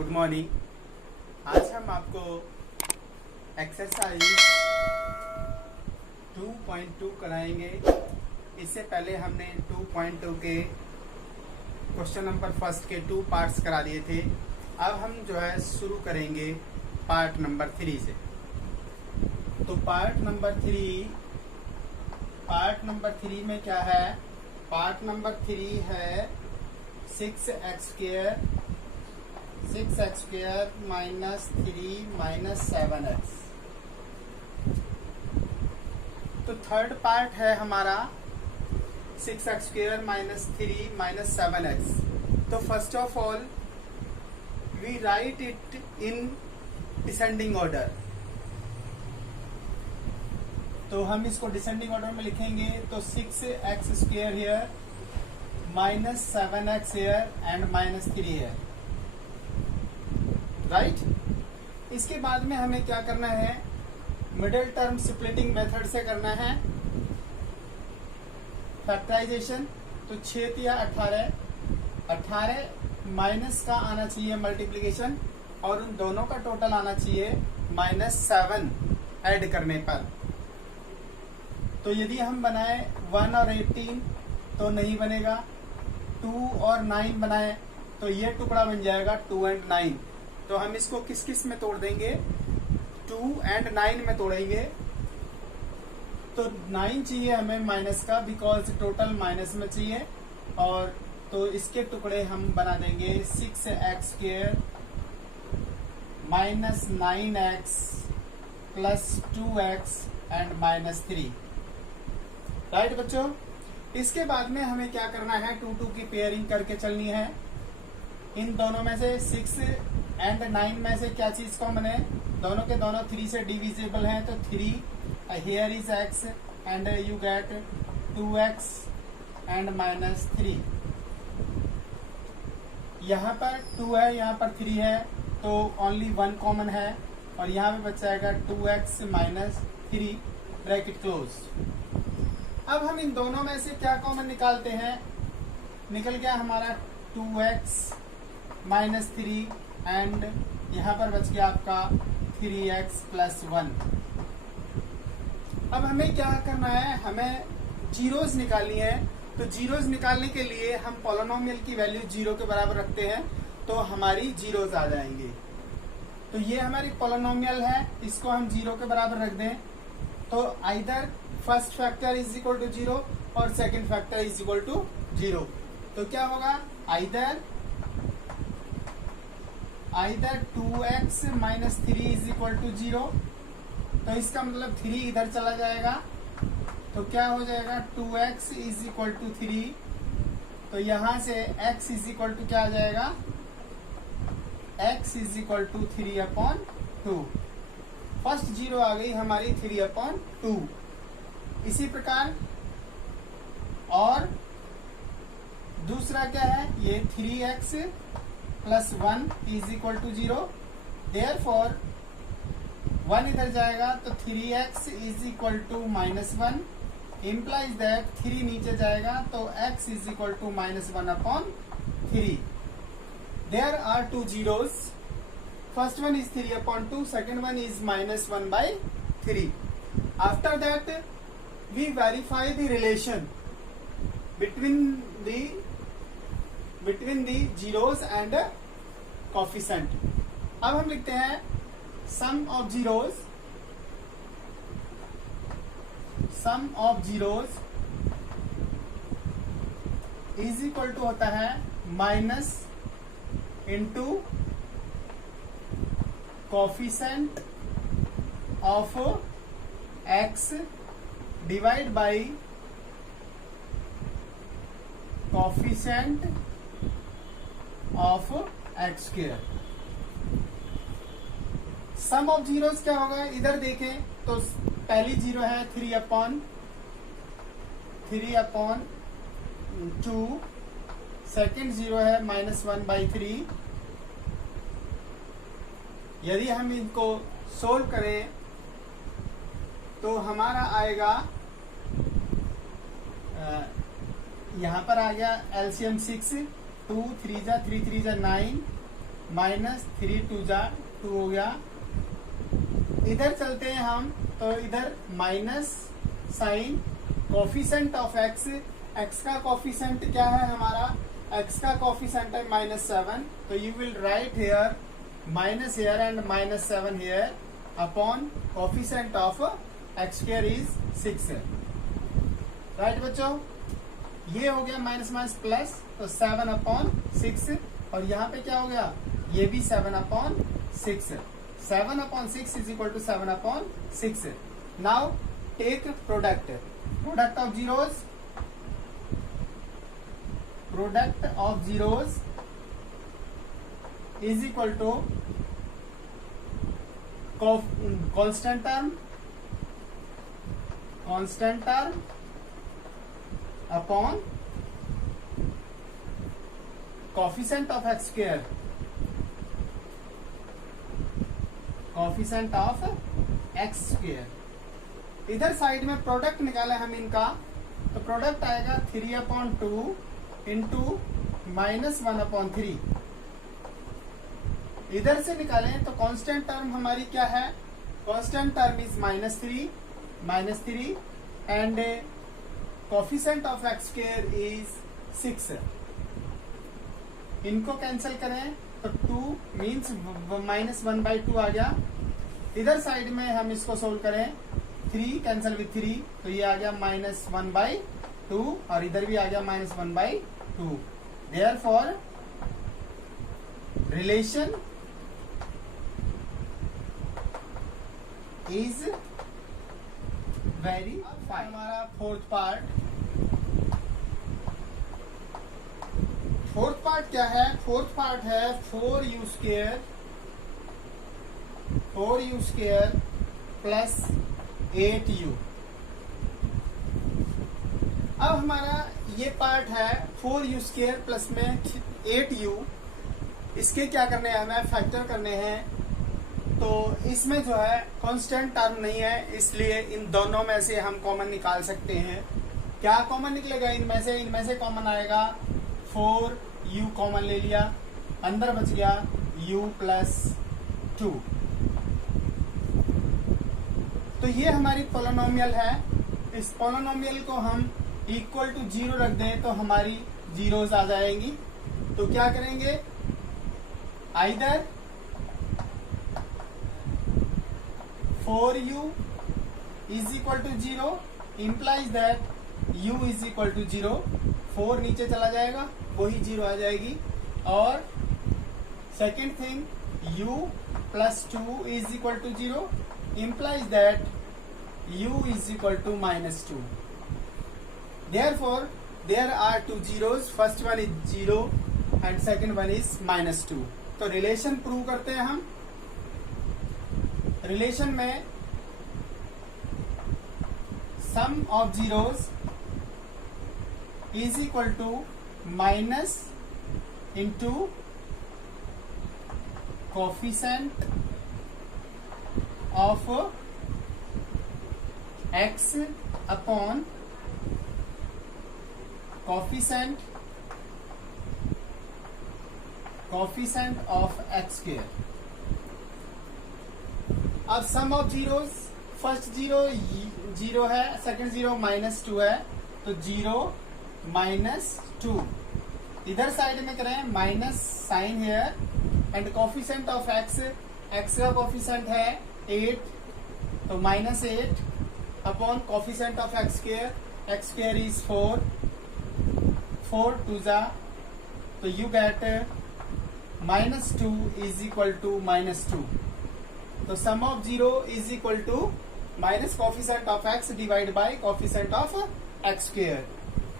Good morning. आज हम आपको एक्सरसाइज 2.2 कराएंगे। इससे पहले हमने 2.2 के क्वेश्चन नंबर फर्स्ट के 2 पार्ट्स करा दिए थे। अब हम जो है शुरू करेंगे पार्ट नंबर 3 से। तो पार्ट नंबर 3 में क्या है? पार्ट नंबर 3 है 6x square minus 3 minus 7x। तो थर्ड पार्ट है हमारा 6x square minus 3 minus 7x। तो first of all we write it in descending order. तो हम इसको डिसेंडिंग ऑर्डर में लिखेंगे। तो 6x square here minus 7x here and minus 3 है, राइट। इसके बाद में हमें क्या करना है? मिडिल टर्म स्प्लिटिंग मेथड से करना है फैक्टराइजेशन। तो 6 या 18 माइनस का आना चाहिए मल्टीप्लीकेशन, और उन दोनों का टोटल आना चाहिए -7 ऐड करने पर। तो यदि हम बनाए 1 और 18 तो नहीं बनेगा। 2 और 9 बनाए तो ये टुकड़ा बन जाएगा 2 और 9। तो हम इसको किस किस में तोड़ देंगे? 2 और 9 में तोड़ेंगे। तो 9 चाहिए हमें माइनस का, बिकॉज टोटल माइनस में चाहिए। और तो इसके टुकड़े हम बना देंगे 6x square minus 9x plus 2x and minus 3, right बच्चों। इसके बाद में हमें क्या करना है? 2 की पेयरिंग करके चलनी है। इन दोनों में से 6 एंड 9 में से क्या चीज कॉमन है? दोनों के दोनों 3 से डिविजिबल हैं। तो 3 here is x and you get 2x and minus 3। यहाँ पर 2 है, यहाँ पर 3 है, तो ओनली 1 कॉमन है। और यहाँ पे बच जाएगा 2x माइनस 3 ब्रैकेट क्लोज। अब हम इन दोनों में से क्या कॉमन निकालते हैं? निकल गया हमारा 2x माइनस 3 एंड यहाँ पर बच गया आपका 3x प्लस 1। अब हमें क्या करना है? हमें जीरोस निकालनी है। तो जीरोस निकालने के लिए हम पॉलिनोमियल की वैल्यू 0 के बराबर रखते हैं, तो हमारी जीरोस आ जाएंगे। तो ये हमारी पॉलिनोमियल है, इसको हम 0 के बराबर रख दें। तो either first factor is equal to 0 और second factor is equal to 0। तो क्या होगा? Either 2x minus 3 is equal to 0। तो इसका मतलब 3 इधर चला जाएगा, तो क्या हो जाएगा? 2x is equal to 3। तो यहां से x इज इक्वल टू क्या आ जाएगा? x is equal to 3/2। First 0 आ गई हमारी 3/2। इसी प्रकार और दूसरा क्या है? ये 3x plus 1 is equal to 0। Therefore 1 इधर जाएगा तो 3x is equal to -1 implies that 3 नीचे जाएगा तो x is equal to -1/3। There are 2 zeros. First one is 3/2, second one is -1/3. After that, we verify the relation between the zeros and coefficient. अब हम लिखते हैं sum of zeros is equal to होता है minus into coefficient of x divide by coefficient of x square. Sum of zeros क्या होगा? इधर देखें तो पहली 0 है 3/2, सेकेंड 0 है -1/3। यदि हम इनको सोल्व करें तो हमारा आएगा यहाँ पर आ गया एलसीएम 6, 2 3 जा 3 3 जा 9, माइनस 3 टू जा 2 हो गया। इधर चलते हैं हम, तो इधर minus sign coefficient of x, x का कोफिशिएंट क्या है हमारा, एक्स का कोफिशिएंट है -7, तो you will write here minus here and -7 here upon coefficient of x square is 6। Right बच्चों, ये हो गया माइनस माइनस प्लस, तो 7/6, और यहाँ पे क्या हो गया, ये भी 7/6। 7/6 is equal to 7/6। Now take product of zeros, product of zeros is equal to constant term upon coefficient of x square, coefficient of x square. इधर साइड में प्रोडक्ट निकाले हम इनका, तो प्रोडक्ट आएगा 3/2 इंटू -1/3। इधर से निकालें तो कांस्टेंट टर्म हमारी क्या है, constant term is -3 and coefficient of x square is 6। इनको कैंसिल करें तो 2 मीन्स -1/2 आ गया। इधर साइड में हम इसको सोल्व करें, 3 कैंसिल विथ 3, तो ये आ गया -1/2, और इधर भी आ गया -1/2। Therefore relation is very fine. हमारा फोर्थ पार्ट क्या है, फोर्थ पार्ट है 4u स्क्वायर प्लस 8u। अब हमारा ये पार्ट है 4u स्क्वायर प्लस में 8u, इसके क्या करने हैं, हमें फैक्टर करने हैं। तो इसमें जो है कांस्टेंट टर्म नहीं है, इसलिए इन दोनों में से हम कॉमन निकाल सकते हैं। क्या कॉमन निकलेगा इनमें से कॉमन आएगा 4u कॉमन ले लिया, अंदर बच गया u प्लस 2। तो ये हमारी पोलिनोमियल है। इस पोलिनोमियल को हम इक्वल टू 0 रख दें तो हमारी जीरोस आ जाएंगी। तो क्या करेंगे, either 4u is equal to 0 implies that u is equal to 0, 4 नीचे चला जाएगा, वही 0 आ जाएगी। और second thing u plus 2 is equal to 0 implies that u is equal to -2. Therefore, there are two zeros, first one is 0 and second one is -2। तो relation prove करते हैं हम। रिलेशन में sum of zeros is equal to minus into coefficient of x upon coefficient of x square. अब sum of zeros, first zero 0 है, second zero -2 है, तो 0 -2। इधर साइड में करें minus sign here and coefficient of x, x का coefficient है 8, तो -8 upon coefficient of x square is 4 two जा, तो you get -2 is equal to -2। तो sum of 0 is equal to minus coefficient of x divide by coefficient of x square.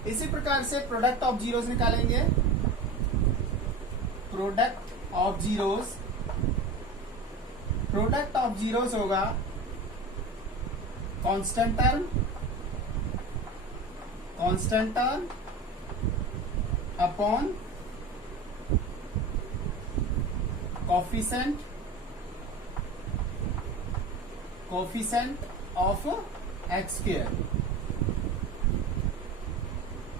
इसी प्रकार से product of zeros निकालेंगे। Product of zeros होगा constant term upon coefficient of x square.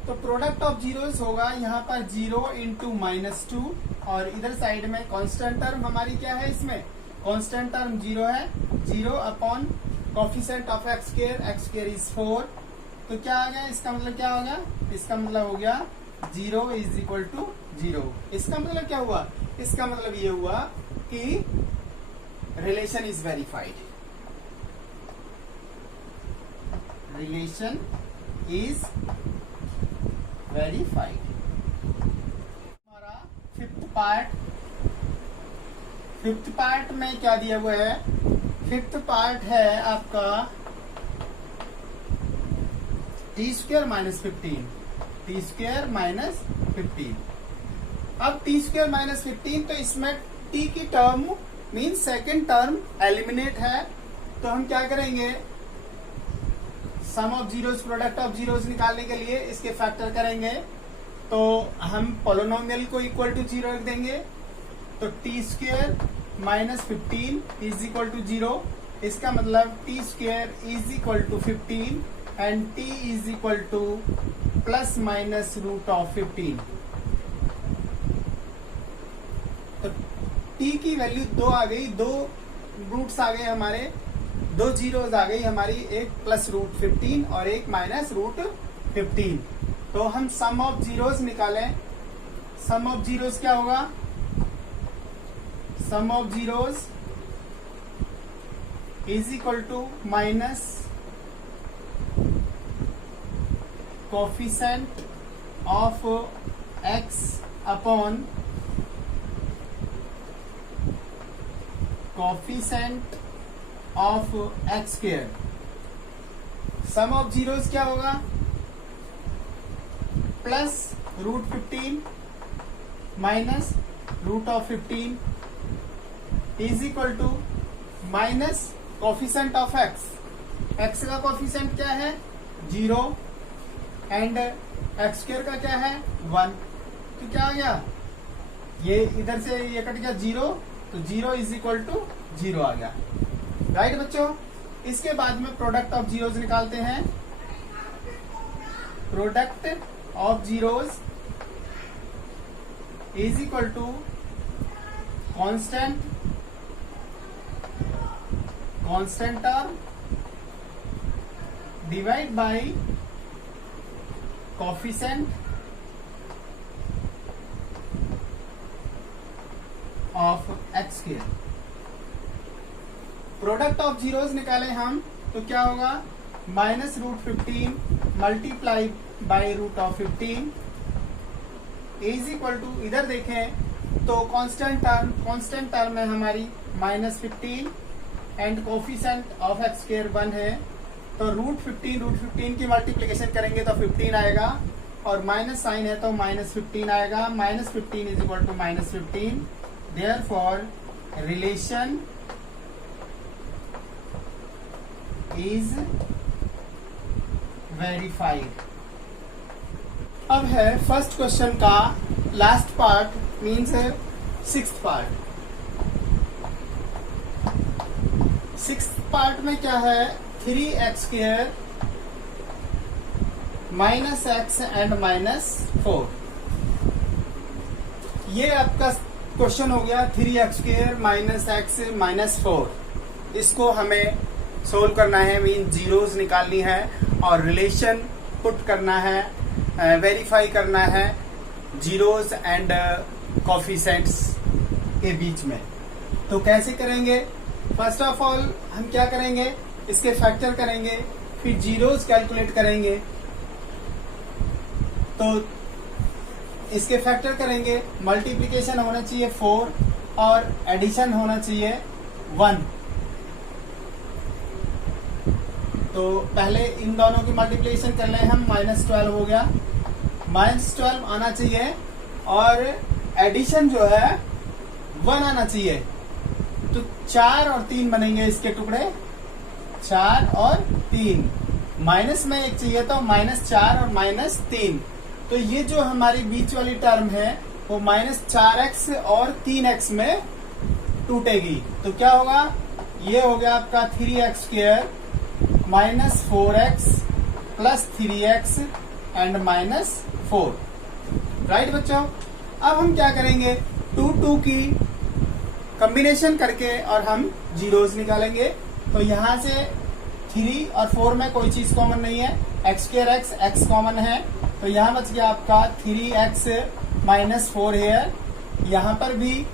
तो product of zeros होगा यहाँ पर 0 into -2 और इधर साइड में कांस्टेंट टर्म हमारी क्या है, इसमें कांस्टेंट टर्म 0 है, 0 upon coefficient of x square is 4। तो क्या आ गया, इसका मतलब क्या हो गया, इसका मतलब हो गया 0 इज इक्वल टू 0। इसका मतलब क्या हुआ, इसका मतलब ये हुआ कि relation is verified, relation is verified. हमारा फिफ्थ पार्ट में क्या दिया हुआ है, फिफ्थ पार्ट है आपका T square minus 15, T square minus 15। अब टी स्क्वायर माइनस 15, तो इसमें टी की term mean second term eliminate है, तो हम क्या करेंगे, sum of zeros product of zeros निकालने के लिए इसके फैक्टर करेंगे। तो हम पोलिनोमियल को इक्वल टू 0 रख देंगे, तो t square minus 15 is equal to 0। इसका मतलब t square is equal to 15 and t is equal to plus minus root of 15। तो टी की वैल्यू 2 आ गई, 2 रूट्स आ गए हमारे, 2 जीरोस आ गई हमारी, एक प्लस रूट 15 और एक माइनस रूट 15। तो हम सम ऑफ जीरोस निकालें, सम ऑफ जीरोस क्या होगा, sum of zeros is equal to minus coefficient of x upon coefficient of x square. Sum of zeros क्या होगा, plus root 15 minus root of 15 is equal to minus coefficient of x. X का coefficient क्या है 0 and x square का क्या है 1। तो क्या आ गया, ये इधर से ये कट गया 0, तो 0 इज इक्वल टू 0 आ गया। राइट बच्चों, इसके बाद में प्रोडक्ट ऑफ जीरोस निकालते हैं। Product of zeros is equal to constant term divide by coefficient of x square. Product of zeros निकाले हम, तो क्या होगा, minus root 15 multiply by root of 15 is equal to, इधर देखें तो कांस्टेंट टर्म है हमारी minus 15 and coefficient of x square 1 है, तो रूट 15 की मल्टीप्लीकेशन करेंगे तो 15 आएगा, और माइनस साइन है तो माइनस 15 आएगा। Minus 15 is equal to minus 15, therefore relation is verified. अब है फर्स्ट क्वेश्चन का last part, means sixth part. Sixth part में क्या है, 3x square minus x and minus 4। ये आपका क्वेश्चन हो गया 3x square minus x minus 4। इसको हमें सोल्व करना है, मीन जीरोस निकालनी है और रिलेशन पुट करना है, वेरीफाई करना है जीरोस एंड कोफिशिएंट्स के बीच में। तो कैसे करेंगे, फर्स्ट ऑफ ऑल हम क्या करेंगे, इसके फैक्टर करेंगे, फिर जीरोस कैलकुलेट करेंगे। तो इसके फैक्टर करेंगे, मल्टीप्लिकेशन होना चाहिए 4 और एडिशन होना चाहिए 1। तो पहले इन दोनों की मल्टीप्लिकेशन कर लें हम, माइनस 12 हो गया, माइनस 12 आना चाहिए और एडिशन जो है 1 आना चाहिए। तो 4 और 3 बनेंगे इसके टुकड़े, 4 और 3, माइनस में एक चाहिए तो माइनस 4 और माइनस 3। तो ये जो हमारी बीच वाली टर्म है वो माइनस 4x और 3x में टूटेगी। तो क्या होगा, ये हो गया आपका 3x square minus 4x plus 3x and minus 4। Right बच्चों, अब हम क्या करेंगे, 2 की कॉम्बिनेशन करके और हम जीरोस निकालेंगे। तो यहाँ से 3 और 4 में कोई चीज कॉमन नहीं है, एक्स स्क्वायर एक्स कॉमन है, तो यहाँ बच गया आपका 3x - 4 हेयर। यहाँ पर भी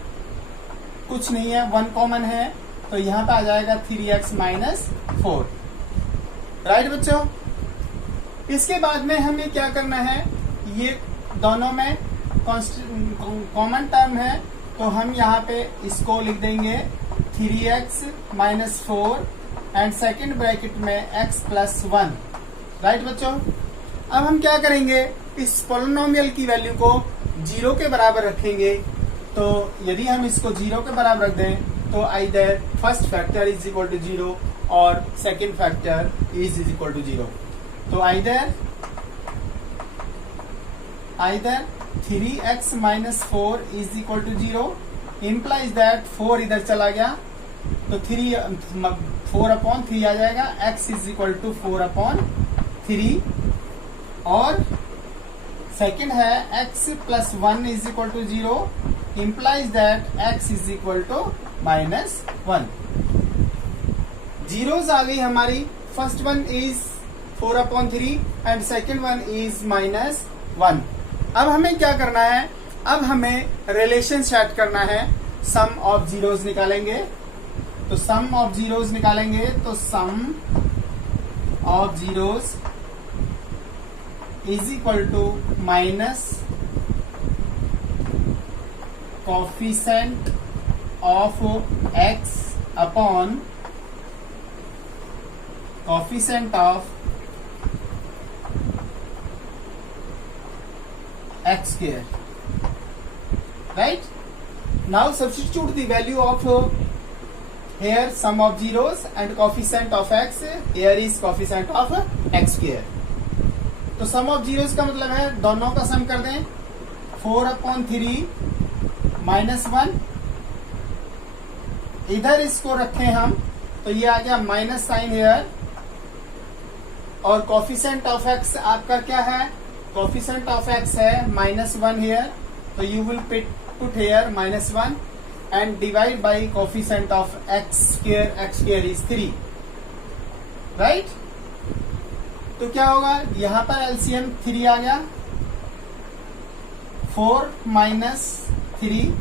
कुछ नहीं है, 1 कॉमन है, तो यहाँ पे आ जाएगा 3x - 4। राइट बच्चों, इसके बाद में हमें क्या करना है, ये दोनों में कॉमन टर्म है, तो हम यहाँ पे इसको लिख देंगे 3x - 4 एंड सेकेंड ब्रैकेट में x + 1। राइट बच्चों, अब हम क्या करेंगे, इस पोलिनोमियल की वैल्यू को 0 के बराबर रखेंगे। तो यदि हम इसको 0 के बराबर रख दें तो either first factor is equal to 0 और second factor is equal to 0। तो either 3x - 4 is equal to 0 implies that 4 इधर चला गया तो 4/3 आ जाएगा, x इज इक्वल टू 4/3। और सेकेंड है x + 1 is equal to 0 implies that x is equal to -1। Zeros आ गई हमारी, first one is 4/3 and second one is -1। अब हमें क्या करना है, अब हमें रिलेशन सेट करना है, सम ऑफ जीरोस निकालेंगे। तो सम ऑफ जीरोस निकालेंगे तो sum of zeros is equal to minus coefficient of x upon coefficient of x square. Right? Now substitute the value of here sum of zeros and coefficient of x. Here is coefficient of x square. तो sum of zeros का मतलब है दोनों का सम कर दें, 4/3 -1। इधर इसको रखें हम तो ये आ गया माइनस साइन हेयर। और कोफिशिएंट ऑफ x आपका क्या है, कोफिशिएंट ऑफ x है -1 हेयर, तो you will put here -1 and divide by coefficient of x square is 3। Right, तो क्या होगा, यहां पर एलसीएम 3 आ गया, 4 - 3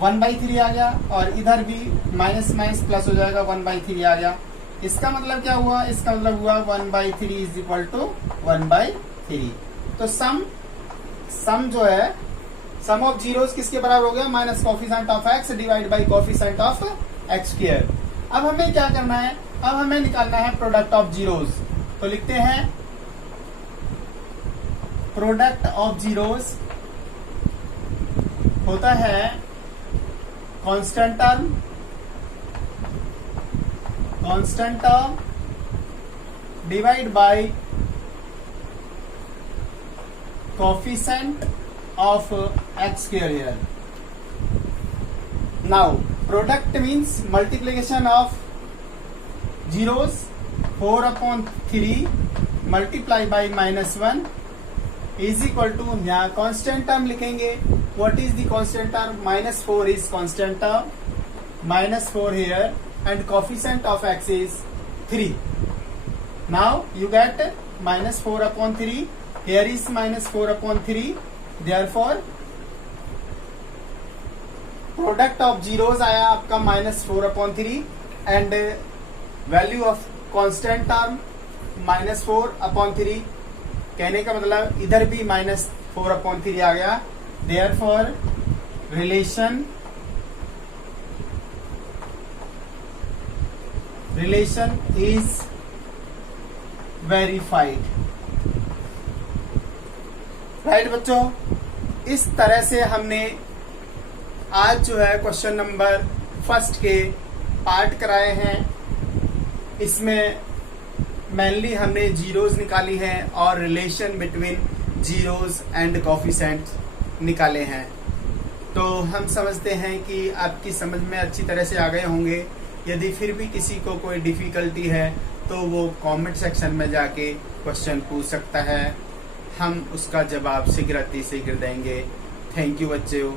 1/3 आ गया, और इधर भी माइनस माइनस प्लस हो जाएगा, 1/3 आ गया। इसका मतलब क्या हुआ, इसका मतलब हुआ 1/3 इज इक्वल टू 1/3। तो सम जो है, सम ऑफ जीरोस किसके बराबर हो गया, minus coefficient of x divide by coefficient of x square. अब हमें क्या करना है, अब हमें निकालना है प्रोडक्ट ऑफ जीरोस। तो लिखते हैं प्रोडक्ट ऑफ जीरोस होता है constant term divide by coefficient of x square here. Now product means multiplication of zeros, 4/3 multiply by -1 is equal to, यहाँ कांस्टेंट टर्म लिखेंगे। What is the constant term? -4 is constant term, -4 here, and coefficient of x is 3. Now you get -4/3. Here is -4/3. Therefore product of zeros आया आपका -4/3 and value of constant term -4/3। कहने का मतलब इधर भी -4/3 आ गया। Therefore relation is verified। Right बच्चों, इस तरह से हमने आज जो है क्वेश्चन नंबर फर्स्ट के पार्ट कराए हैं। इसमें मेनली हमने जीरोस निकाली हैं और relation between zeros and coefficient निकाले हैं। तो हम समझते हैं कि आपकी समझ में अच्छी तरह से आ गए होंगे। यदि फिर भी किसी को कोई डिफिकल्टी है तो वो कमेंट सेक्शन में जाके क्वेश्चन पूछ सकता है, हम उसका जवाब शीघ्र देंगे। थैंक यू बच्चों।